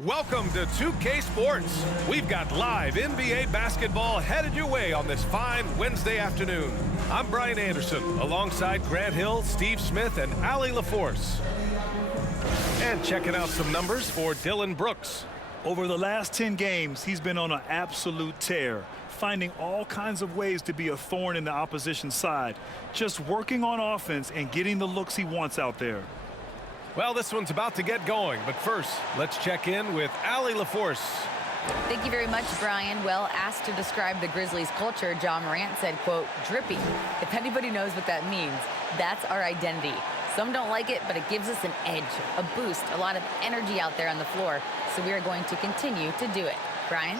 Welcome to 2K Sports. We've got live NBA basketball headed your way on this fine Wednesday afternoon. I'm Brian Anderson, alongside Grant Hill, Steve Smith, and Allie LaForce. And checking out some numbers for Dylan Brooks. Over the last 10 games, he's been on an absolute tear, finding all kinds of ways to be a thorn in the opposition's side, just working on offense and getting the looks he wants out there. Well, this one's about to get going, but first, let's check in with Allie LaForce. Thank you very much, Brian. Well, asked to describe the Grizzlies' culture, John Morant said, quote, drippy. If anybody knows what that means, that's our identity. Some don't like it, but it gives us an edge, a boost, a lot of energy out there on the floor. So we are going to continue to do it. Brian?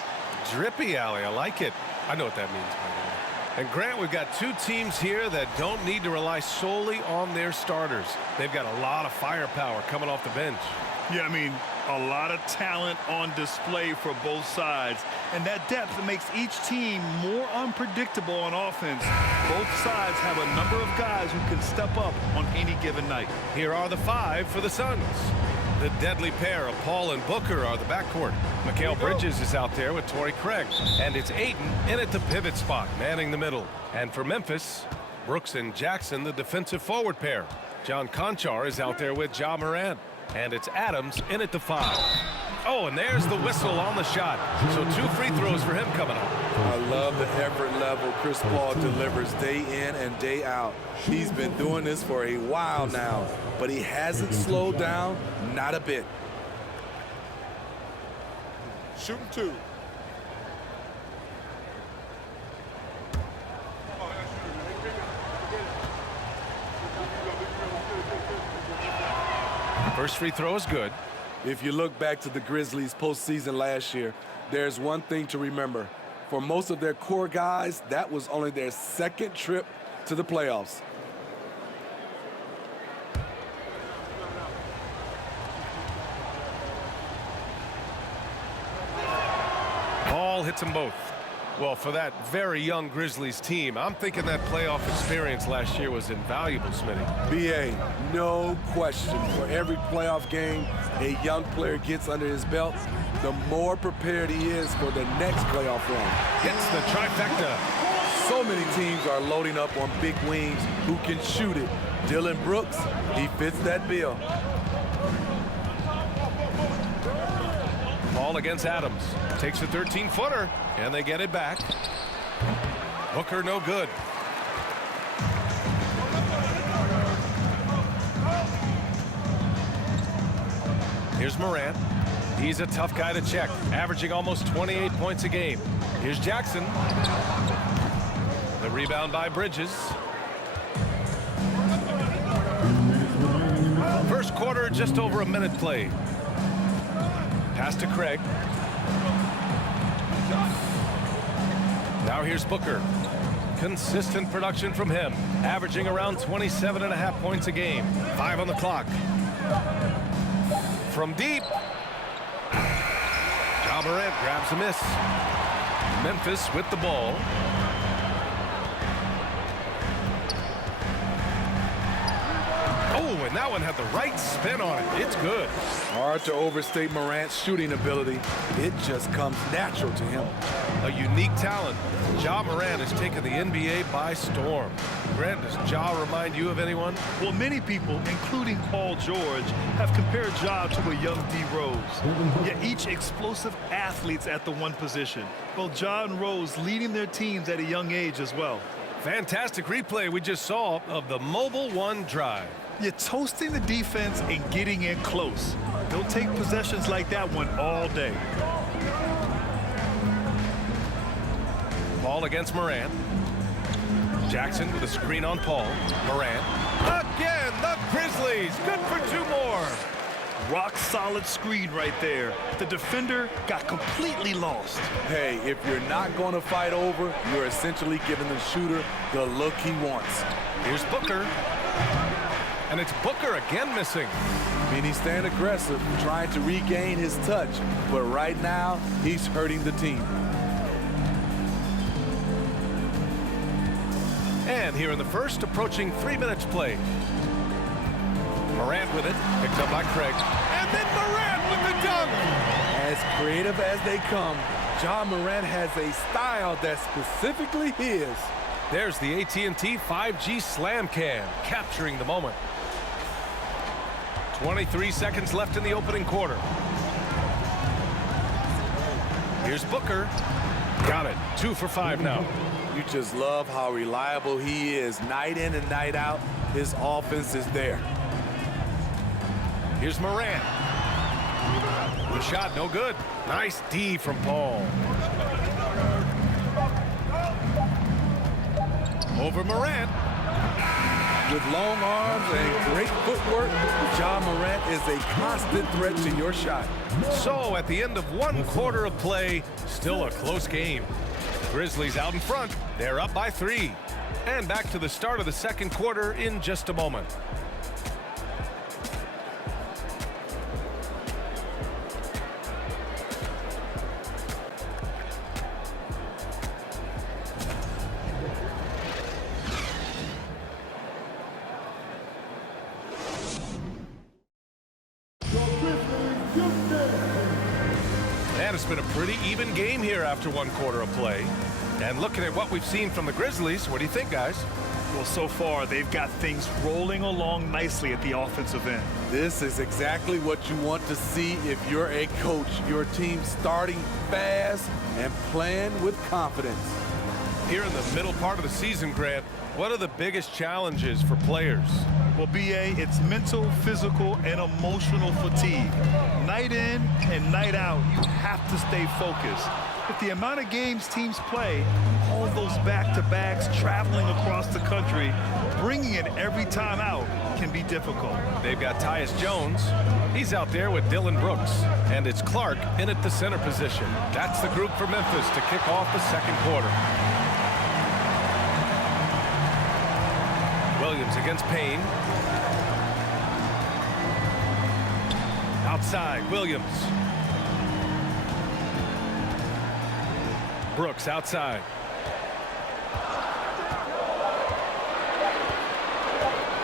Drippy, Allie. I like it. I know what that means, by the way. And Grant, we've got two teams here that don't need to rely solely on their starters. They've got a lot of firepower coming off the bench. Yeah, I mean, a lot of talent on display for both sides. And that depth makes each team more unpredictable on offense. Both sides have a number of guys who can step up on any given night. Here are the five for the Suns. The deadly pair of Paul and Booker are the backcourt. Mikal Bridges is out there with Torrey Craig. And it's Ayton in at the pivot spot, manning the middle. And for Memphis, Brooks and Jackson, the defensive forward pair. John Conchar is out there with Ja Morant. And it's Adams in at the five. Oh, and there's the whistle on the shot. So 2 free throws for him coming up. I love the effort level Chris Paul delivers day in and day out. He's been doing this for a while now, but he hasn't slowed down, not a bit. Shooting 2. First free throw is good. If you look back to the Grizzlies postseason last year, there's one thing to remember. For most of their core guys, that was only their second trip to the playoffs. Ball hits them both. Well, for that very young Grizzlies team, I'm thinking that playoff experience last year was invaluable, Smitty. BA, no question. For every playoff game a young player gets under his belt, the more prepared he is for the next playoff run. Hits the trifecta. So many teams are loading up on big wings who can shoot it. Dylan Brooks, he fits that bill. Ball against Adams. Takes a 13-footer, and they get it back. Booker no good. Here's Morant. He's a tough guy to check, averaging almost 28 points a game. Here's Jackson. The rebound by Bridges. First quarter, just over a minute played. Pass to Craig. Now here's Booker. Consistent production from him, averaging around 27.5 points a game. 5 on the clock. From deep. Ja Morant grabs a miss. Memphis with the ball. Oh, and that one had the right spin on it. It's good. Hard to overstate Morant's shooting ability. It just comes natural to him. A unique talent. Ja Morant has taken the NBA by storm. Grant, does Ja remind you of anyone? Well, many people, including Paul George, have compared Ja to a young D. Rose. Yet each explosive athletes at the one position. Both Ja and Rose leading their teams at a young age as well. Fantastic replay we just saw of the Mobile One drive. You're toasting the defense and getting in close. They'll take possessions like that one all day. Ball against Morant. Jackson with a screen on Paul. Morant. Again, the Grizzlies. Good for 2 more. Rock solid screen right there. The defender got completely lost. Hey, if you're not going to fight over, you're essentially giving the shooter the look he wants. Here's Booker. And it's Booker again missing. I mean, he's staying aggressive, trying to regain his touch. But right now, he's hurting the team. And here in the first, approaching 3 minutes played. Morant with it, picked up by Craig. And then Morant with the dunk! As creative as they come, Ja Morant has a style that's specifically his. There's the AT&T 5G Slam Cam, capturing the moment. 23 seconds left in the opening quarter. Here's Booker. Got it. 2 for 5 now. You just love how reliable he is. Night in and night out, his offense is there. Here's Morant. The shot, no good. Nice D from Paul. Over Morant. With long arms and great footwork, Ja Morant is a constant threat to your shot. So at the end of 1 quarter of play, still a close game. Grizzlies out in front. They're up by 3. And back to the start of the second quarter in just a moment. And it's been a pretty even game here after 1 quarter of play. And looking at what we've seen from the Grizzlies, what do you think, guys? Well, so far, they've got things rolling along nicely at the offensive end. This is exactly what you want to see if you're a coach. Your team starting fast and playing with confidence. Here in the middle part of the season, Grant, what are the biggest challenges for players? Well, BA, it's mental, physical, and emotional fatigue. Night in and night out, you have to stay focused. With the amount of games teams play, all those back-to-backs, traveling across the country, bringing it every time out can be difficult. They've got Tyus Jones. He's out there with Dylan Brooks. And it's Clark in at the center position. That's the group for Memphis to kick off the second quarter. Williams against Payne. Outside, Williams. Brooks outside.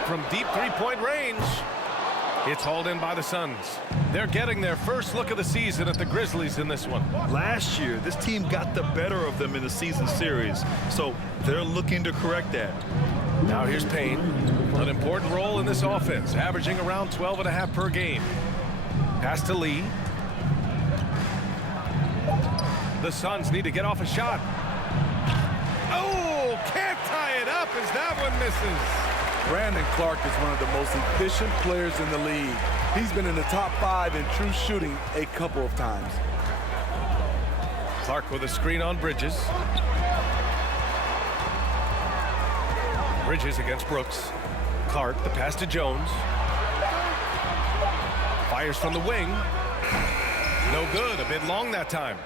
From deep three-point range. It's hauled in by the Suns. They're getting their first look of the season at the Grizzlies in this one. Last year, this team got the better of them in the season series, so they're looking to correct that. Now here's Payne. An important role in this offense, averaging around 12.5 per game. Pass to Lee. The Suns need to get off a shot. Oh, can't tie it up as that one misses. Brandon Clark is one of the most efficient players in the league. He's been in the top 5 in true shooting a couple of times. Clark with a screen on Bridges. Bridges against Brooks. Clark, the pass to Jones. Fires from the wing. No good, a bit long that time.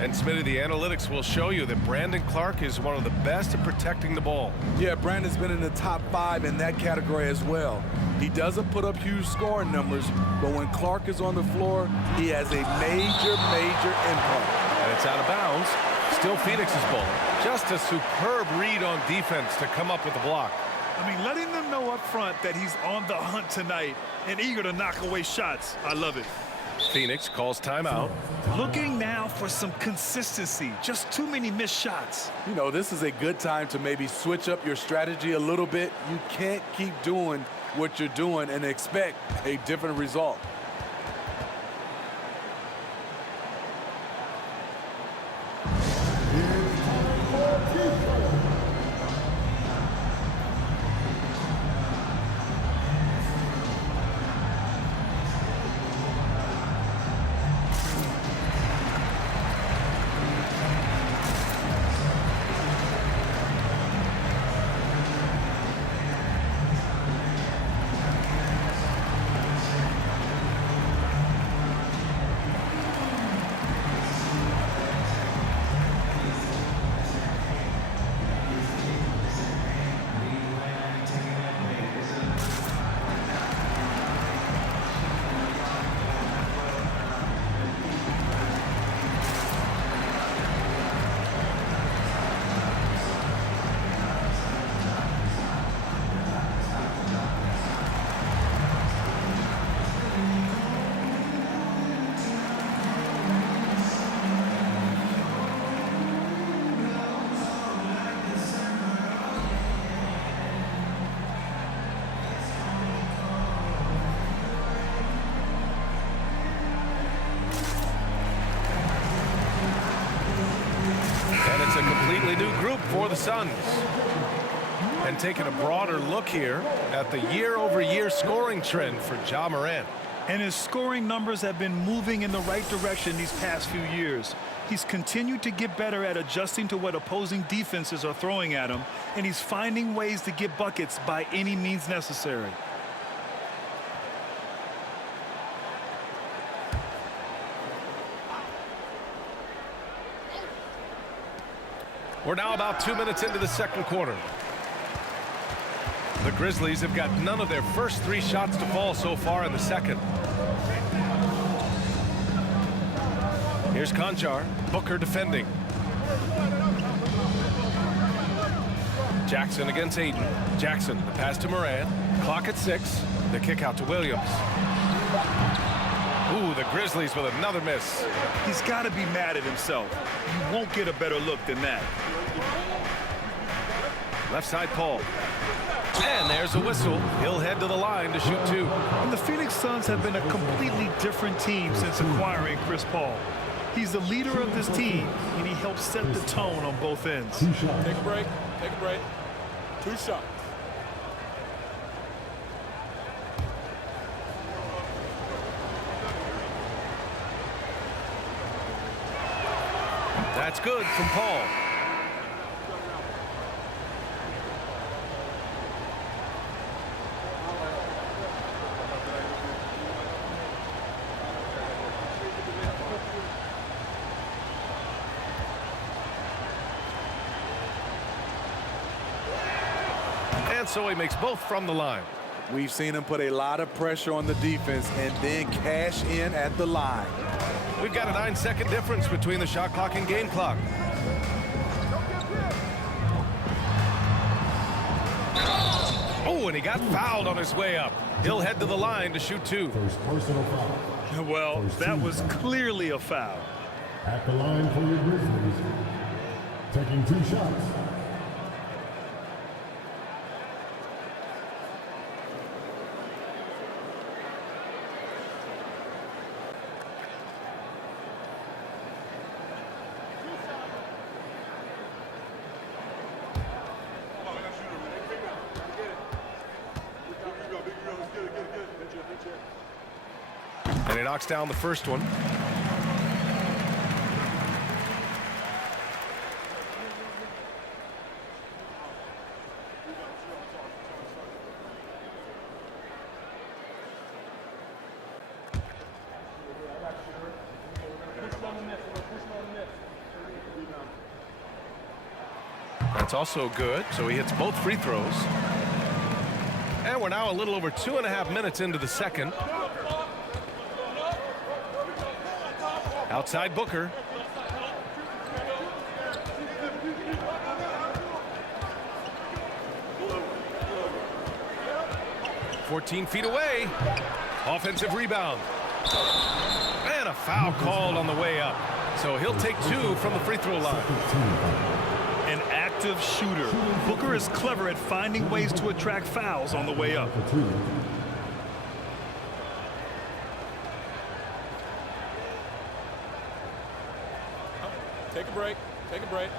And Smitty, the analytics will show you that Brandon Clark is one of the best at protecting the ball. Yeah, Brandon's been in the top 5 in that category as well. He doesn't put up huge scoring numbers, but when Clark is on the floor, he has a major impact. And it's out of bounds. Still Phoenix's ball. Just a superb read on defense to come up with the block. I mean, letting them know up front that he's on the hunt tonight and eager to knock away shots. I love it. Phoenix calls timeout. Looking now for some consistency. Just too many missed shots. You know, this is a good time to maybe switch up your strategy a little bit. You can't keep doing what you're doing and expect a different result. group for the Suns. And taking a broader look here at the year-over-year scoring trend for Ja Morant. And his scoring numbers have been moving in the right direction these past few years. He's continued to get better at adjusting to what opposing defenses are throwing at him, and he's finding ways to get buckets by any means necessary. We're now about 2 minutes into the second quarter. The Grizzlies have got none of their first 3 shots to fall so far in the second. Here's Conchar. Booker defending. Jackson against Aiden. Jackson, the pass to Morant. Clock at 6. The kick out to Williams. Ooh, the Grizzlies with another miss. He's got to be mad at himself. You won't get a better look than that. Left side Paul. And there's a whistle. He'll head to the line to shoot 2. And the Phoenix Suns have been a completely different team since acquiring Chris Paul. He's the leader of this team, and he helps set the tone on both ends. Take a break. Take a break. 2 shots. That's good from Paul. And so he makes both from the line. We've seen him put a lot of pressure on the defense and then cash in at the line. We've got a 9-second difference between the shot clock and game clock. Oh, and he got fouled on his way up. He'll head to the line to shoot 2. First personal foul. Well, that was clearly a foul. At the line for your Grizzlies. Taking 2 shots. And he knocks down the first one. That's also good, so he hits both free throws. And we're now a little over 2.5 minutes into the second. Outside Booker. "14 feet away." Offensive rebound. And a foul called on the way up. So he'll take 2 from the free throw line. An active shooter. Booker is clever at finding ways to attract fouls on the way up. Take a break. Take a break.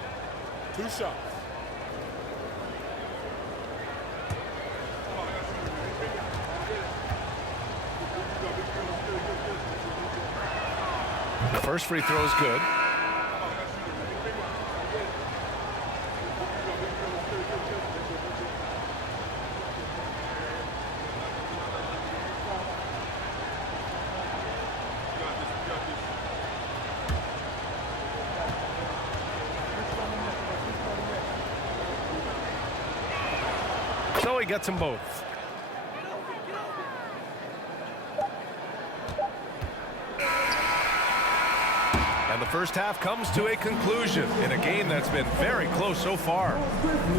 2 shots. The first free throw is good. So he gets them both. And the first half comes to a conclusion in a game that's been very close so far.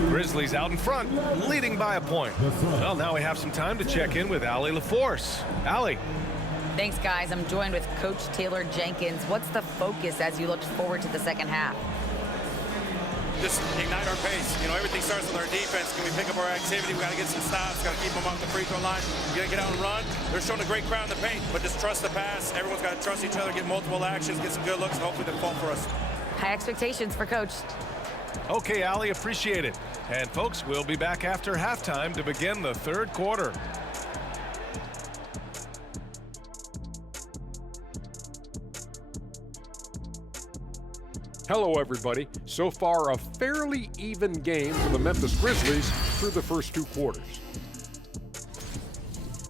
Grizzlies out in front, leading by a point. Well, now we have some time to check in with Allie LaForce. Allie. Thanks, guys. I'm joined with Coach Taylor Jenkins. What's the focus as you look forward to the second half? Just ignite our pace. You know, everything starts with our defense. Can we pick up our activity? We got to get some stops. Got to keep them off the free throw line. We got to get out and run. They're showing a great crowd in the paint, but just trust the pass. Everyone's got to trust each other, get multiple actions, get some good looks, and hopefully they fall for us. High expectations for Coach. Okay, Allie, appreciate it. And folks, we'll be back after halftime to begin the third quarter. Hello, everybody. So far, a fairly even game for the Memphis Grizzlies through the first two quarters.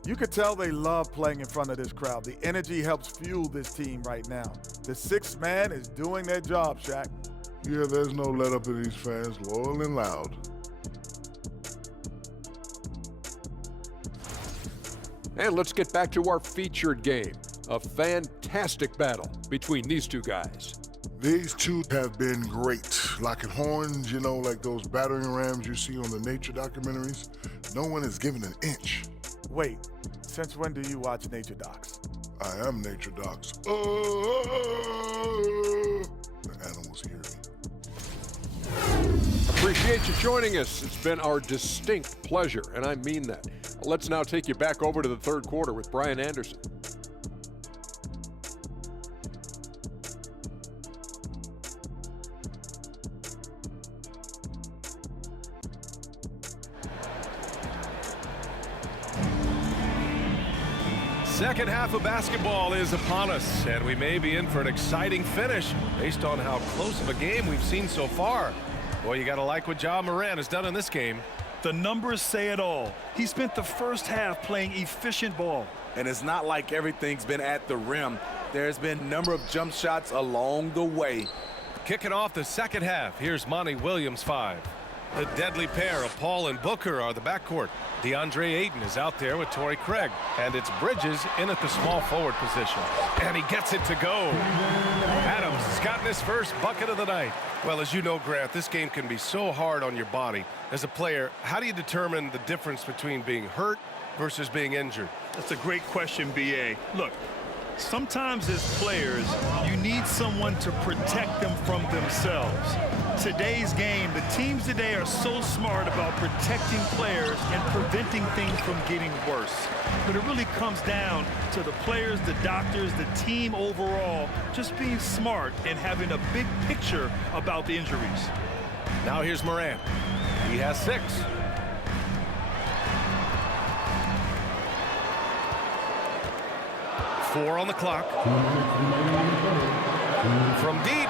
You could tell they love playing in front of this crowd. The energy helps fuel this team right now. The sixth man is doing their job, Shaq. Yeah, there's no let up in these fans, loyal and loud. And let's get back to our featured game. A fantastic battle between these two guys. These two have been great. Locking horns, you know, like those battering rams you see on the nature documentaries. No one is given an inch. Wait, since when do you watch nature docs? I am nature docs. The animals hear me. Appreciate you joining us. It's been our distinct pleasure, and I mean that. Let's now take you back over to the third quarter with Brian Anderson. Second half of basketball is upon us, and we may be in for an exciting finish based on how close of a game we've seen so far. Boy, you got to like what Ja Morant has done in this game. The numbers say it all. He spent the first half playing efficient ball. And it's not like everything's been at the rim. There's been a number of jump shots along the way. Kicking off the second half, here's Monty Williams 5. The deadly pair of Paul and Booker are the backcourt. DeAndre Ayton is out there with Torrey Craig. And it's Bridges in at the small forward position. And he gets it to go. Adams has gotten his first bucket of the night. Well, as you know, Grant, this game can be so hard on your body. As a player, how do you determine the difference between being hurt versus being injured? That's a great question, B.A. Look, sometimes as players, you need someone to protect them from themselves. Today's game, the teams today are so smart about protecting players and preventing things from getting worse. But it really comes down to the players, the doctors, the team overall, just being smart and having a big picture about the injuries. Now here's Morant. He has 6. Four on the clock. From deep.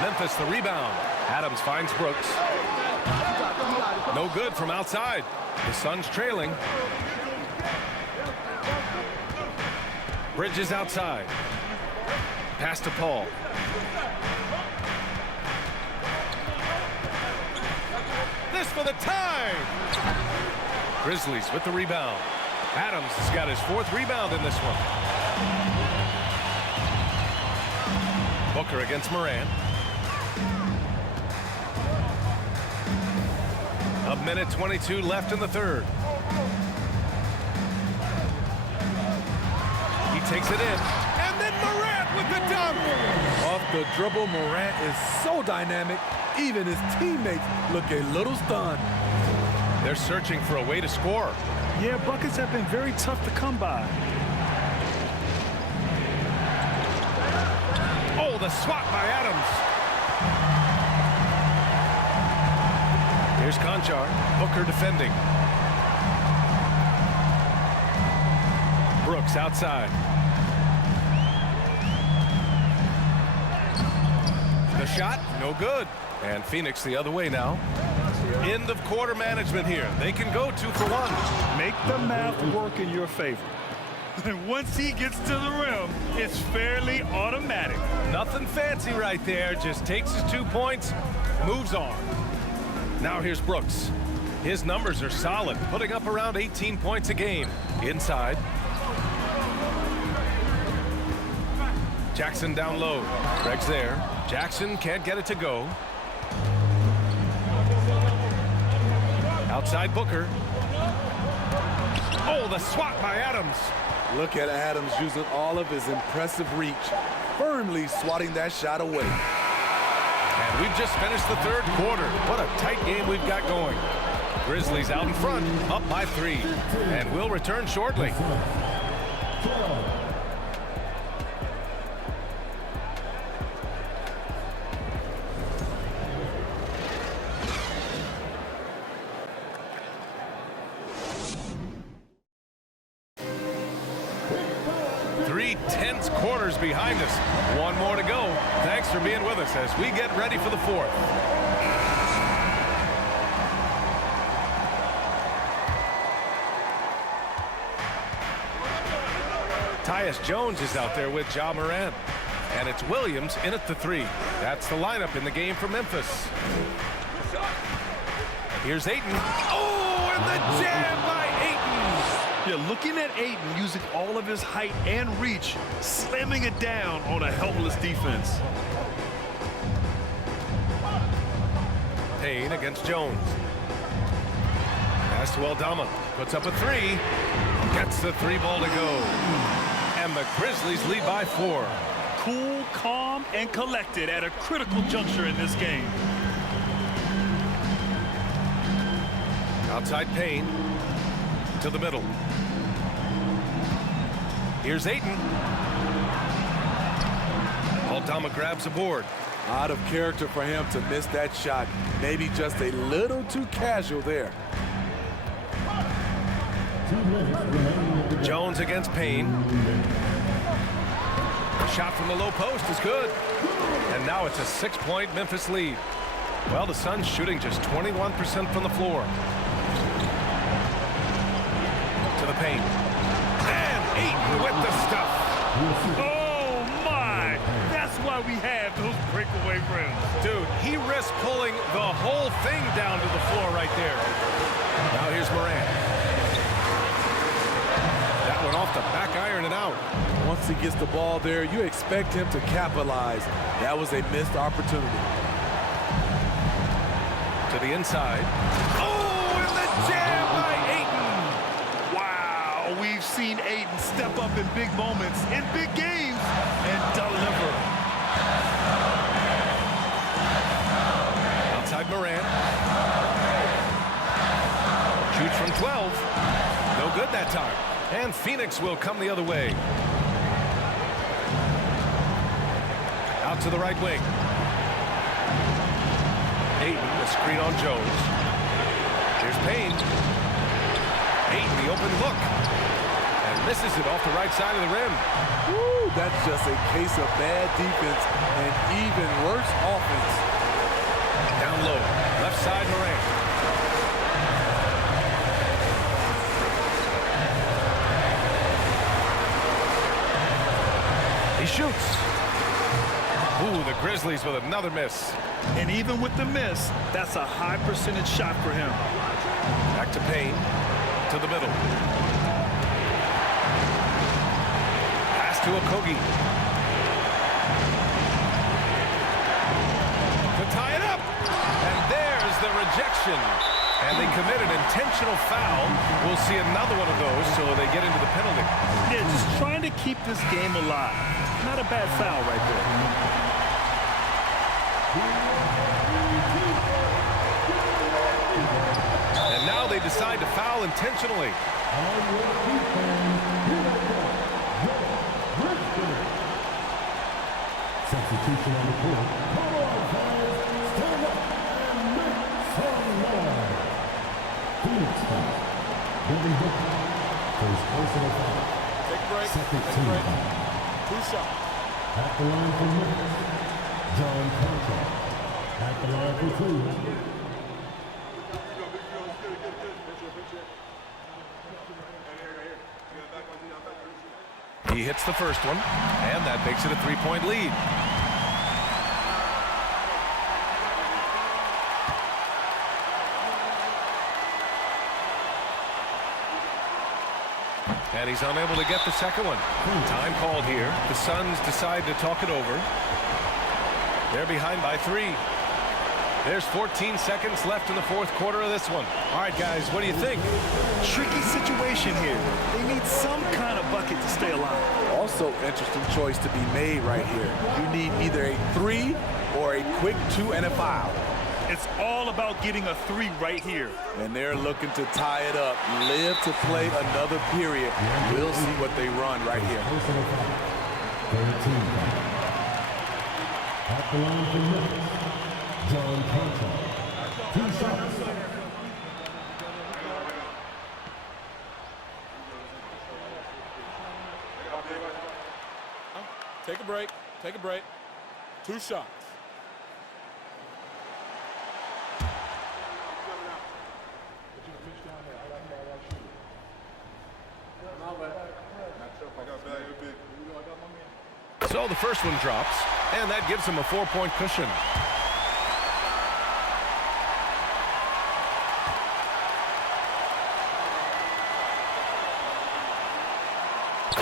Memphis the rebound. Adams finds Brooks. No good from outside. The Suns trailing. Bridges outside. Pass to Paul. This for the tie. Grizzlies with the rebound. Adams has got his 4th rebound in this one. Booker against Morant. A minute 22 left in the third. He takes it in. And then Morant with the dunk. Off the dribble, Morant is so dynamic. Even his teammates look a little stunned. They're searching for a way to score. Yeah, buckets have been very tough to come by. Oh, the swat by Adams. Here's Conchar. Booker defending. Brooks outside. The shot, no good. And Phoenix the other way now. End of quarter management here. They can go 2 for 1. Make the math work in your favor. And once he gets to the rim, it's fairly automatic. Nothing fancy right there. Just takes his 2 points, moves on. Now here's Brooks. His numbers are solid, putting up around 18 points a game. Inside. Jackson down low. Craig's there. Jackson can't get it to go. Outside Booker. Oh, the swat by Adams. Look at Adams using all of his impressive reach, firmly swatting that shot away. And we've just finished the third quarter. What a tight game we've got going. Grizzlies out in front, up by 3. And we'll return shortly. 3 tense quarters behind us. One more to go. Thanks for being with us as we get ready for the fourth. Tyus Jones is out there with Ja Morant. And it's Williams in at the 3. That's the lineup in the game for Memphis. Here's Ayton. Oh, and the jam by Ayton. Yeah, looking at Ayton using all of his height and reach, slamming it down on a helpless defense. Payne against Jones. Pass to Aldama. Puts up a 3. Gets the 3 ball to go. And the Grizzlies lead by 4. Cool, calm, and collected at a critical juncture in this game. Outside Payne to the middle. Here's Ayton. Aldama grabs a board. Out of character for him to miss that shot. Maybe just a little too casual there. Jones against Payne. The shot from the low post is good. And now it's a 6-point Memphis lead. Well, the Suns shooting just 21% from the floor. To the paint. And Ayton with the stuff. Oh, my. That's why we have those breakaway rims. Dude, he risked pulling the whole thing down to the floor right there. Now here's Morant. That one off the back iron and out. Once he gets the ball there, you expect him to capitalize. That was a missed opportunity. To the inside. Oh, and the jam by Ayton. Wow, we've seen Ayton step up in big moments, in big games, and deliver. Outside Morant. Shoots from 12. No good that time. And Phoenix will come the other way. Out to the right wing. Ayton, the screen on Jones. Here's Payne. Ayton, the open look. And misses it off the right side of the rim. Woo, that's just a case of bad defense and even worse offense. Down low, left side Morant. He shoots. Ooh, the Grizzlies with another miss. And even with the miss, that's a high percentage shot for him. Back to Payne, to the middle. Pass to Okogie. To tie it up. And there's the rejection. And they commit an intentional foul. We'll see another one of those, so they get into the penalty. Yeah, just trying to keep this game alive. Not a bad foul right there. And now they decide to foul intentionally. Substitution on the court. Come on, fans. Stand up and make some noise. Phoenix foul. Devin Booker. First personal foul. Take a break. Second Take a team break. foul. 2 shots. At the line for Memphis. John Contra. At the line for Cleveland. He hits the first one, and that makes it a 3-point lead. And he's unable to get the second one. Time called here. The Suns decide to talk it over. They're behind by 3. There's 14 seconds left in the fourth quarter of this one. All right, guys, what do you think? Tricky situation here. They need some kind of bucket to stay alive. Also, interesting choice to be made right here. You need either a 3 or a quick 2 and a foul. It's all about getting a 3 right here. And they're looking to tie it up, live to play another period. We'll see what they run right here. Personal foul. Third team foul. At the line for Memphis. John Contra. 2 shots. Take a break. Take a break. 2 shots. So the first one drops, and that gives him a 4-point cushion.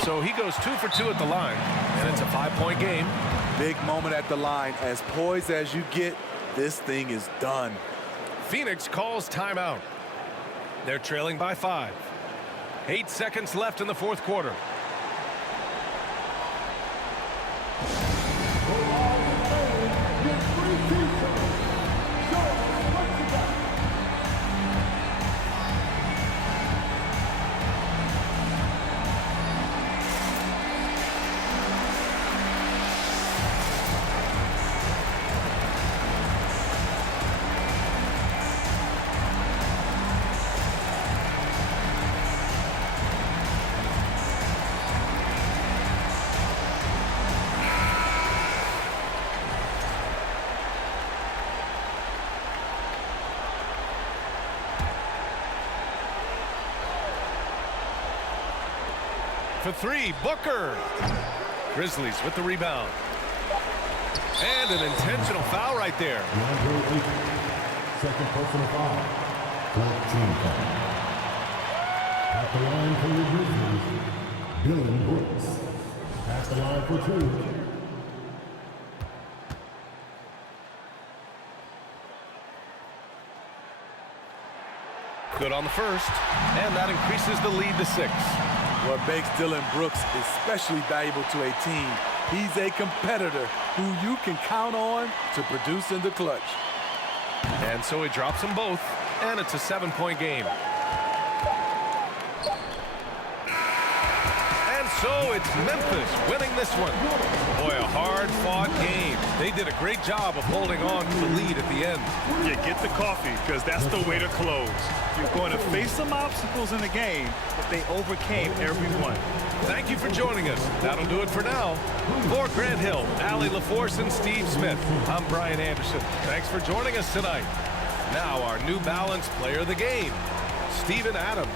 So he goes 2 for 2 at the line, and it's a 5-point game. Big moment at the line. As poised as you get, this thing is done. Phoenix calls timeout. They're trailing by 5. 8 seconds left in the fourth quarter. For 3, Booker. Grizzlies with the rebound. And an intentional foul right there. Second personal foul. 14 foul. At the line for the Grizzlies, Dylan Brooks. At the line for 2. Good on the first, and that increases the lead to 6. What makes Dylan Brooks especially valuable to a team, he's a competitor who you can count on to produce in the clutch. And so he drops them both, and it's a 7-point game. And so it's Memphis winning this one. Boy, a hard-fought game. They did a great job of holding on to the lead at the end. Yeah, get the coffee, because that's the way to close. You're going to face some obstacles in the game, but they overcame every one. Thank you for joining us. That'll do it for now. For Grant Hill, Allie LaForce, and Steve Smith, I'm Brian Anderson. Thanks for joining us tonight. Now our New Balance Player of the Game, Steven Adams.